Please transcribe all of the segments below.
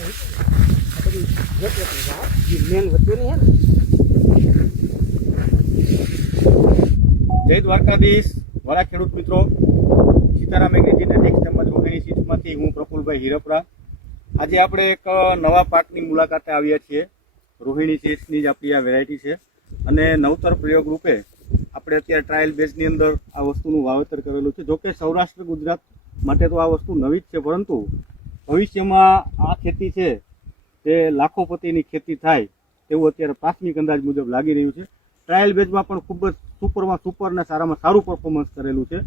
જય દ્વારકાધીશ વાળા ખેડૂત મિત્રો, સીતારામ એગ્રીજેનેટિક્સ તેમજ રોહિણી સીડ્સમાંથી હું પ્રફુલભાઈ હિરપરા. આજે આપણે એક નવા પાકની મુલાકાતે આવ્યા છીએ. રોહિણી સીડ્સની જ આપણી આ વેરાયટી છે અને નવતર પ્રયોગ રૂપે આપણે અત્યારે ટ્રાયલ બેઝની અંદર આ વસ્તુનું વાવેતર કરેલું છે. જોકે સૌરાષ્ટ્ર ગુજરાત માટે તો આ વસ્તુ નવી જ છે, પરંતુ ભવિષ્યમાં આ ખેતી છે તે લાખોપતિની ખેતી થાય તેવું અત્યારે પ્રાથમિક અંદાજ મુજબ લાગી રહ્યું છે. ટ્રાયલ બેઝમાં પણ ખૂબ જ સુપરમાં સુપર ને સારામાં સારું પરફોર્મન્સ કરેલું છે.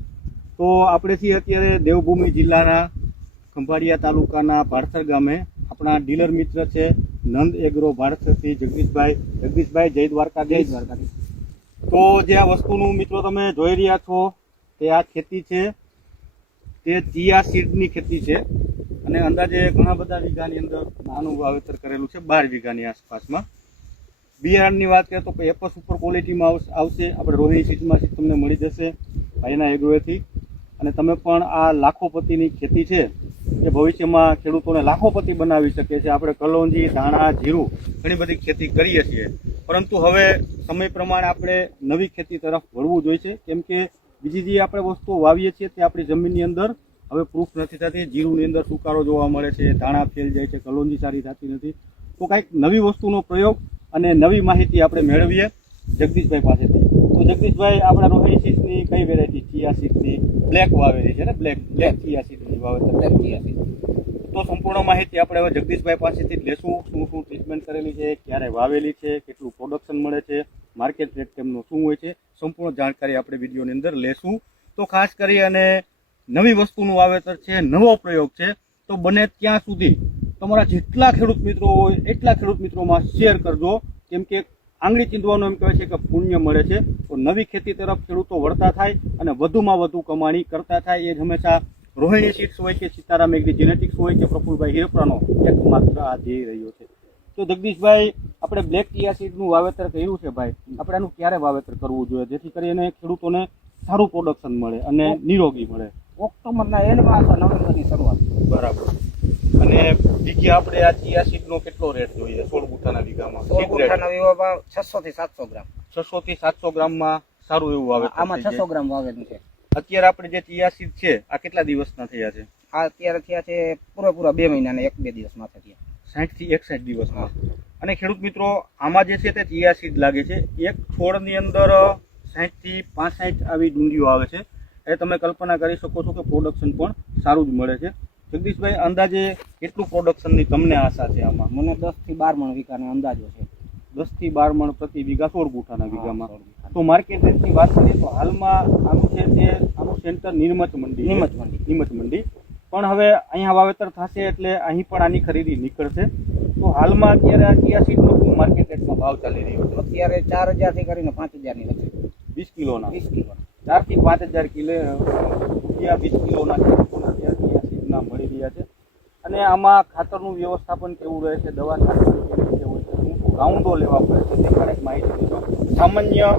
તો આપણે છીએ અત્યારે દેવભૂમિ જિલ્લાના ખંભાળિયા તાલુકાના ભાડસર ગામે. આપણા ડીલર મિત્ર છે નંદ એગ્રો ભાડસરથી જગદીશભાઈ. જય દ્વારકાધીશ. તો જે આ વસ્તુનું મિત્રો તમે જોઈ રહ્યા છો તે આ ખેતી છે તે ચિયા સીડની ખેતી છે અને અંદાજે ઘણા બધા વીઘાની અંદર આનું વાવેતર કરેલું છે, 12 વીઘાની આસપાસમાં. બિયારણની વાત કરીએ તો એપસ ઉપર ક્વોલિટીમાં આવશે. આપણે રોહિણી સીડ્સમાંથી તમને મળી જશે ભાઈના એગ્રોએથી. અને તમે પણ આ લાખોપતિની ખેતી છે એ ભવિષ્યમાં ખેડૂતોને લાખોપતિ બનાવી શકે છે. આપણે કલોંજી, ધાણા, જીરું ઘણી બધી ખેતી કરીએ છીએ, પરંતુ હવે સમય પ્રમાણે આપણે નવી ખેતી તરફ વળવું જોઈએ છે. કેમ કે બીજી જે આપણે વસ્તુઓ વાવીએ છીએ તે આપણી જમીનની અંદર હવે પ્રૂફ નથી થતી. જીરુંની અંદર સુકારો જોવા મળે છે, ધાણા ફેલ જાય છે, કલોંજી સારી થતી નથી. તો કંઈક નવી વસ્તુનો પ્રયોગ અને નવી માહિતી આપણે મેળવીએ જગદીશભાઈ પાસેથી. તો જગદીશભાઈ, આપણા રોહિણી સીડ્સની કઈ વેરાયટી ચિયા સીડની બ્લેક વાવેલી છે ને? બ્લેક ચિયા સીડની વાવેતર ચિયા સીડ. તો સંપૂર્ણ માહિતી આપણે હવે જગદીશભાઈ પાસેથી જ લેશું. શું ટ્રીટમેન્ટ કરેલી છે, ક્યારે વાવેલી છે, કેટલું પ્રોડક્શન મળે છે, માર્કેટ રેટ તેમનો શું હોય છે, સંપૂર્ણ જાણકારી આપણે વિડીયોની અંદર લેશું. તો ખાસ કરી અને નવી વસ્તુનું વાવેતર છે, નવો પ્રયોગ છે, તો બને ત્યાં સુધી તમારા જેટલા ખેડૂત મિત્રો હોય એટલા ખેડૂત મિત્રોમાં શેર કરજો. કેમ કે આંગળી ચીંધવાનું એમ કહેવાય છે કે પુણ્ય મળે છે. તો નવી ખેતી તરફ ખેડૂતો વળતા થાય અને વધુમાં વધુ કમાણી કરતા થાય, એ જ હંમેશા રોહિણી સીડ્સ હોય કે સીતારામ એગ્રીજેનેટિક્સ હોય કે પ્રફુલભાઈ હિરપરાનો એકમાત્ર આ ધ્યેય રહ્યો છે. તો જગદીશભાઈ, આપણે બ્લેક ચિયા સીડનું વાવેતર કર્યું છે ભાઈ, આપણે આનું ક્યારે વાવેતર કરવું જોઈએ જેથી કરીને ખેડૂતોને સારું પ્રોડક્શન મળે અને નિરોગી મળે? ઓક્ટોબરના એન્ડમાં અથવા નવેમ્બરની શરૂઆત. બરાબર. અને બીજી આપણે આ ચિયા સીડનો કેટલો રેટ જોઈએ 16 ગુઠાના વીઘામાં? 16 ગુઠાના વીઘામાં 600 થી 700 ગ્રામ. 600 થી 700 ગ્રામમાં સારું એવું વાવેતર. આમાં 600 ગ્રામ વાવેલું છે. અત્યારે આપણે જે ચિયા સીડ છે આ કેટલા દિવસના થયા છે? આ અત્યારે થયા છે પૂરેપૂરા 2 મહિના ને 1-2 દિવસમાં થયા. 60 થી 61 દિવસમાં. અને ખેડૂત મિત્રો, આમાં જે છે તે ચિયા સીડ લાગે છે. એક છોડની અંદર 60 થી 65 આવી ડુંડીઓ આવે છે. એ તમે કલ્પના કરી શકો છો કે પ્રોડક્શન પણ સારું જ મળે છે. જગદીશભાઈ, અંદાજે કેટલું પ્રોડક્શનની તમને આશા છે આમાં? મને 10 થી 12 મણ વીઘાનો અંદાજો છે. 10 થી 12 મણ પ્રતિ વીઘા 16 ગુઠાના વીઘામાં. તો માર્કેટ રેટની વાત કરીએ તો હાલમાં આનું છે તે આનું સેન્ટર નિમચ મંડી. પણ હવે અહીંયા વાવેતર થશે એટલે અહીં પણ આની ખરીદી નીકળશે. તો હાલમાં અત્યારે આ ચિયા સીડનો શું માર્કેટ રેટમાં ભાવ ચાલી રહ્યો છે? અત્યારે 4000 થી કરીને 5000 ની વચ્ચે. 20 કિલોના? 20 કિલો 4 થી 5000 રૂપિયા 20 કિલોના ચિયા સીડના મળી રહ્યા છે. અને આમાં ખાતરનું વ્યવસ્થાપન કેવું રહે છે, દવા છાંટવાની કેવી રીતે હોય છે, શું રાઉન્ડો લેવા પડે છે, તે પણ એક માહિતી દીધો. સામાન્ય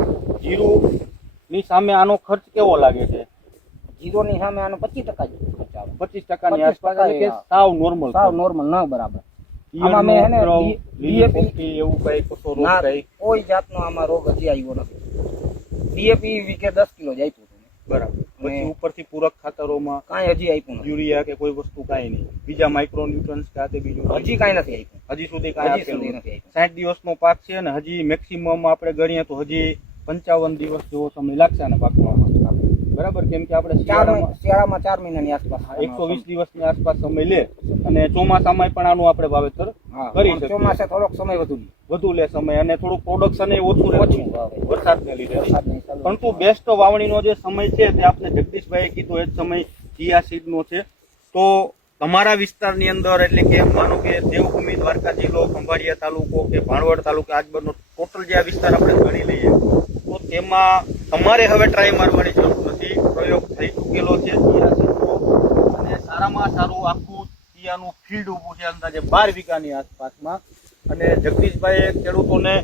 જીરુની સામે આનો ખર્ચ કેવો લાગે છે? જીરોની સામે આનો 25% જેટલો ખર્ચ આવે. 25%ની આસપાસ, એટલે કે સાવ નોર્મલ ના બરાબર. આમાં મેં હેને ડીએપી એવું કઈ કશો રોગ કઈ કોઈ જાતનો આમાં રોગ હજી આવ્યો નથી. ડીએપી વીકે 10 કિલો જ આપ્યું હતું. બરાબર. પછી ઉપરથી પૂરક ખાતરોમાં કાંઈ હજી આપ્યું નથી. યુરિયા કે કોઈ વસ્તુ કાંઈ નહીં, બીજા માઇક્રો ન્યુટ્રન્સ કે આ બીજું હજી કાંઈ નથી આપ્યું. હજી સુધી કાંઈ આપેલું નથી. 60 દિવસનો પાક છે અને હજી મેક્સિમમ આપણે ગણીએ તો હજી 55 દિવસ જેવો સમય લાગશે આને પાકવામાં. બરાબર. કેમ કે આપણે શિયાળામાં 4 મહિનાની આસપાસ 120 દિવસની આસપાસ સમય લે અને ચોમાસામાં પણ આનું આપણે વાવેતર કરી શકીએ. ચોમાસે થોડોક સમય વધુ લે સમય અને થોડું પ્રોડક્શન એ ઓછું રહે વરસાદને લીધે. પરંતુ બેસ્ટ વાવણીનો જે સમય છે તે આપણે જગદીશભાઈએ કીધું એ જ સમય ચિયા સીડનો છે. તો તમારા વિસ્તારની અંદર, એટલે કે માનો કે દેવભૂમિ, દ્વારકા જિલ્લો, ખંભાળિયા તાલુકો કે ભાણવડ તાલુકો, આજુબાજુનો ટોટલ જે આ વિસ્તાર આપણે ગણી લઈએ તો તેમાં તમારે હવે ટ્રાય મારવાની જરૂર નથી. પ્રયોગ થઈ ચૂકેલો છે ચિયા સીડનો અને સારામાં સારું આખું ચિયાનું ફીલ્ડ ઊભું છે અંદાજે 12 વીઘાની આસપાસમાં. અને જગદીશભાઈએ ખેડૂતોને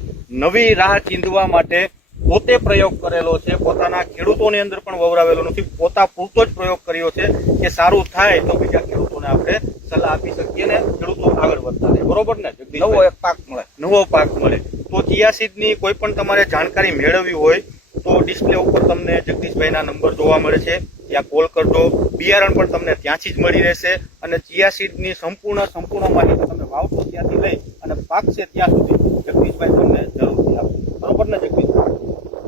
નવી રાહ ચીંધવા માટે પોતે પ્રયોગ કરેલો છે, પોતાના ખેડૂતોની અંદર પણ વવરાવેલો નથી, પોતા પૂરતો જ પ્રયોગ કર્યો છે કે સારું થાય તો બીજા ખેડૂતોને આપણે સલાહ આપી શકીએ ને ખેડૂતો આગળ વધતા રહે. બરોબર ને નવો જગદીશભાઈ? એક પાક મળે. નવો પાક મળે. તો ચિયા સીડની કોઈ પણ તમારે જાણકારી મેળવવી હોય તો ડિસ્પ્લે ઉપર તમને જગદીશભાઈના નંબર જોવા મળે છે, ત્યાં કોલ કરજો. બિયારણ પણ તમને ત્યાંથી જ મળી રહેશે અને ચિયા સીડની સંપૂર્ણ માહિતી તમે વાવશો ત્યાંથી લઈ અને પાકશે ત્યાં સુધી જગદીશભાઈ તમને જરૂરથી આપશે. બરોબર ને જગદીશભાઈ?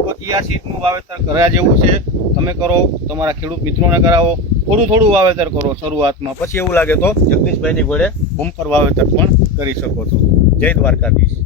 તો ચિયા સીડનું વાવેતર કર્યા જેવું છે. તમે કરો, તમારા ખેડૂત મિત્રોને કરાવો, થોડું વાવેતર કરો શરૂઆતમાં, પછી એવું લાગે તો જગદીશભાઈની વડે બમ્પર વાવેતર પણ કરી શકો છો. જય દ્વારકાધીશ.